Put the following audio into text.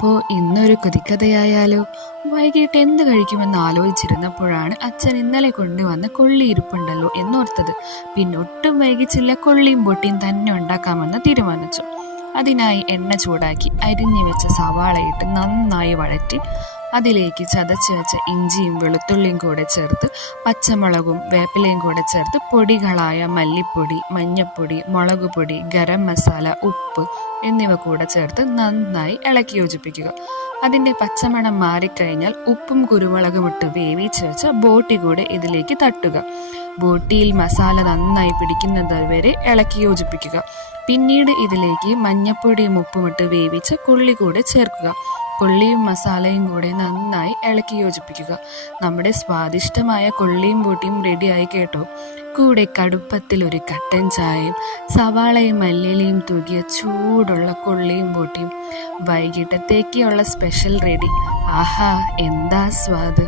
അപ്പോൾ ഇന്നൊരു കൊതിക്കഥയായാലോ? വൈകിട്ട് എന്ത് കഴിക്കുമെന്ന് ആലോചിച്ചിരുന്നപ്പോഴാണ് അച്ഛൻ ഇന്നലെ കൊണ്ടുവന്ന കൊള്ളി ഇരിപ്പുണ്ടല്ലോ എന്നോർത്തത്. പിന്നെ ഒട്ടും വൈകിച്ചില്ല, കൊള്ളിയും പൊട്ടിയും തന്നെ ഉണ്ടാക്കാമെന്ന് തീരുമാനിച്ചു. അതിനായി എണ്ണ ചൂടാക്കി അരിഞ്ഞു വെച്ച സവാളയിട്ട് നന്നായി വഴറ്റി അതിലേക്ക് ചതച്ച് വെച്ച ഇഞ്ചിയും വെളുത്തുള്ളിയും കൂടെ ചേർത്ത് പച്ചമുളകും വേപ്പിലയും കൂടെ ചേർത്ത് പൊടികളായ മല്ലിപ്പൊടി, മഞ്ഞൾപ്പൊടി, മുളക് പൊടി, ഗരം മസാല, ഉപ്പ് എന്നിവ കൂടെ ചേർത്ത് നന്നായി ഇളക്കി യോജിപ്പിക്കുക. അതിൻ്റെ പച്ചമണം മാറിക്കഴിഞ്ഞാൽ ഉപ്പും കുരുമുളകും ഇട്ട് വേവിച്ച് വെച്ച ബോട്ടി കൂടെ ഇതിലേക്ക് തട്ടുക. ബോട്ടിയിൽ മസാല നന്നായി പിടിക്കുന്നത് വരെ ഇളക്കി യോജിപ്പിക്കുക. പിന്നീട് ഇതിലേക്ക് മഞ്ഞൾപ്പൊടിയും ഉപ്പും ഇട്ട് വേവിച്ച് കൊള്ളി കൂടെ ചേർക്കുക. കൊള്ളിയും മസാലയും കൂടെ നന്നായി ഇളക്കി യോജിപ്പിക്കുക. നമ്മുടെ സ്വാദിഷ്ടമായ കൊള്ളിയും ബോട്ടിയും റെഡിയായി കേട്ടോ. കൂടെ കടുപ്പത്തിൽ ഒരു കട്ടൻ ചായയും സവാളയും മല്ലിയിലയും തൂകിയ ചൂടുള്ള കൊള്ളിയും ബോട്ടിയും. വൈകിട്ടത്തേക്കുള്ള സ്പെഷ്യൽ റെഡി. ആഹാ, എന്താ സ്വാദ്!